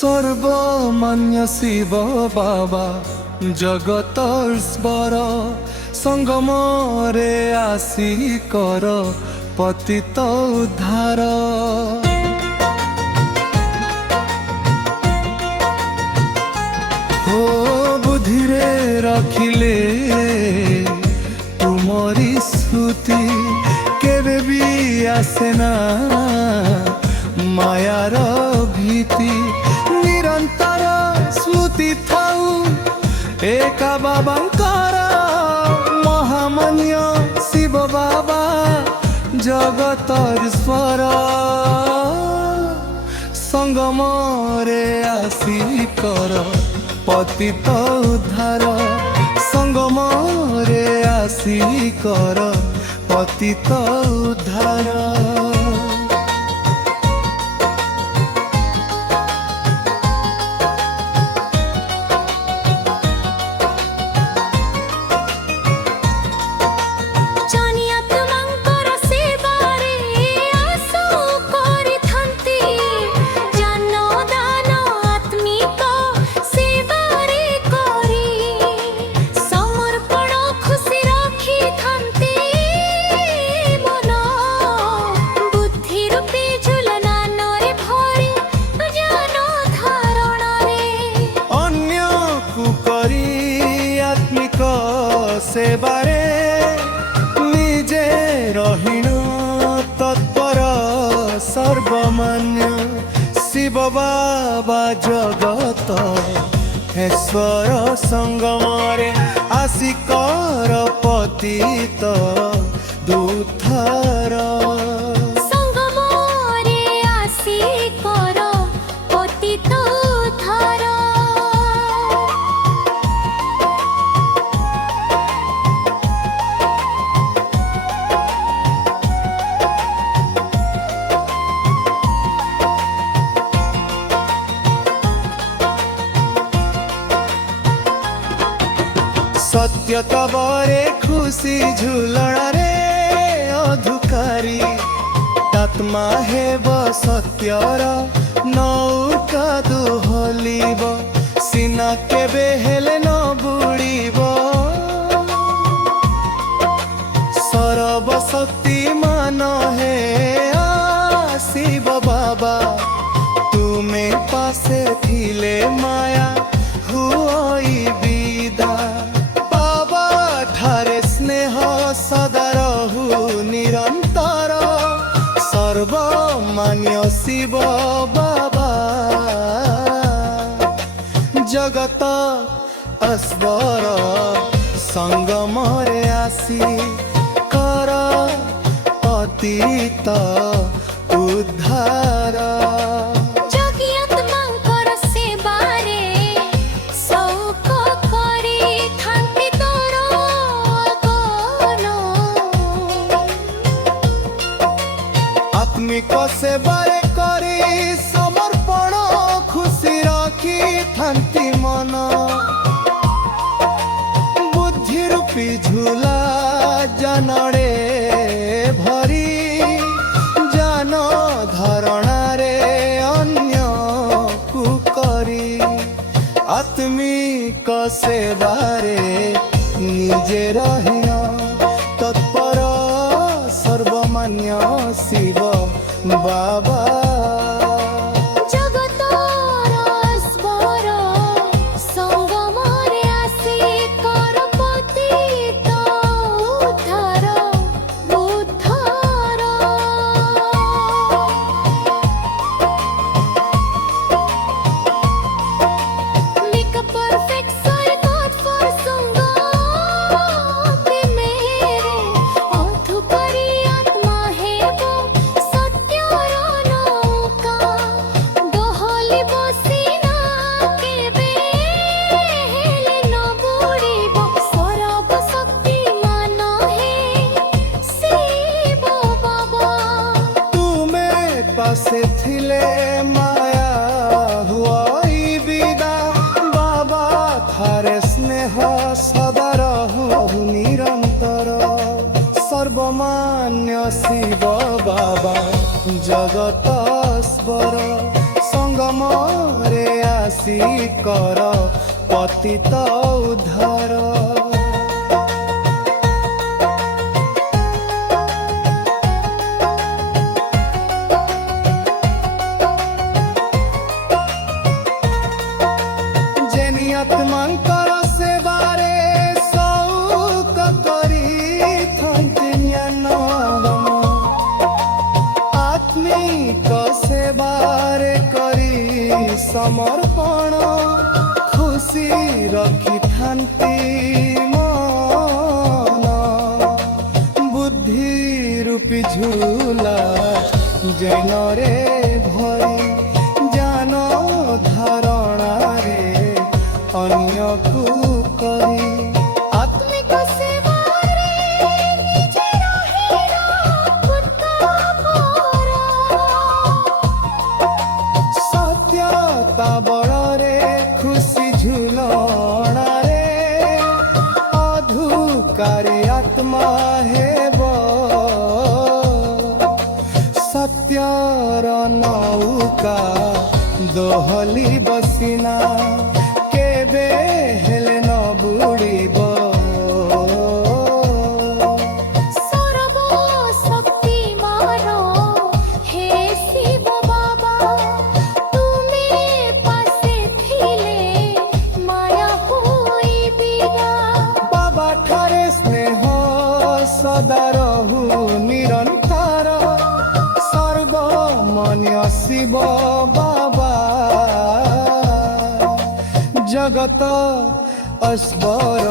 सर्वमान्य शिव बाबा जगतर स्वर संगम रे आसी कर पतित उद्धार। हो बुद्धि रे रखिले तुमरी स्मृति केवे भी आसेना मायार भीति। निरंतर स्मृति थाऊ एका बाबांकर महामान्य शिव बाबा जगतर स्वर संगम रे आसी कर पतित उद्धार। संगम रे आसी कर पतित उद्धार। सेबारे निजे रहीण तत्पर सर्वमान्य शिव बाबा जगत ईश्वर संगमरे आसी कर पतित दुथर। सत्य तबरे खुशी झुलण रे अधुकारी आत्मा हेब सत्यर नौका दुहलिब सीना केबे हेले न बुड़ीब। सर्वशक्तिमान हे शिव बाबा तुमे पासे थिले माया हुई विदा। स्नेह सदा रहु निरंतर सर्वमान्य शिव बाबा जगत ईश्वर संगम रे आसी कर पतित उद्धार। आत्मिक सेवारे करी समर्पण खुशी रखी थांती मन बुद्धि रूपी झूला जानड़े भरी जान धारणारे अन्य कुकरी। आत्मिक सेवारे निजे रहीन तत्पर सर्वमान्य शिव बाबा पासे थिले माया हुई विदा। बाबा थारे स्नेह सदा रहु निरंतर सर्वमान्य शिव बाबा जगत ईश्वर संग ସଙ୍ଗମରେ ଆସି କର ପତିତ ଉଦ୍ଧାର। ଯେନି ଆତ୍ମାଙ୍କର ସେବାରେ ସଉକ କରିଥାନ୍ତି ଜ୍ଞାନବାନ, ଆତ୍ମିକ ସେବାରେ କରି ସମର୍ପଣ ଖୁସି ରଖିଥାନ୍ତି ମନ। ବୁଦ୍ଧି ରୂପୀ ଝୁଲା ଜୈନରେ ଭରି ଜ୍ଞାନ ଧାରଣାରେ ଅନ୍ୟକୁ କରି ଆତ୍ମିକ ସେବାରେ ନିଜେ ରହିବା ଉତ୍ତମର। ସତ୍ୟତା ବଳରେ ଖୁସି ଝୁଲଣାରେ ଅଧୁକାରୀ ଆତ୍ମା ହେବ। ସତ୍ୟର ନୌକା ଦୋହଲି ବସିନା କେବେ ହେଲେ ନ ବୁଡ଼ିବ। ସର୍ବଶକ୍ତିମାନ ହେ ଶିବ ବାବା, ତୁମେ ପାଶେ ଥିଲେ ମାୟା ହୋଇବିନା। ବାବା ଠାରେ ସ୍ନେହ ସଦା ରହୁ ନିରନ୍ତର। ସର୍ବମନ୍ୟ ଶିବ ବାବା, ଜଗତ ଅସ୍ବର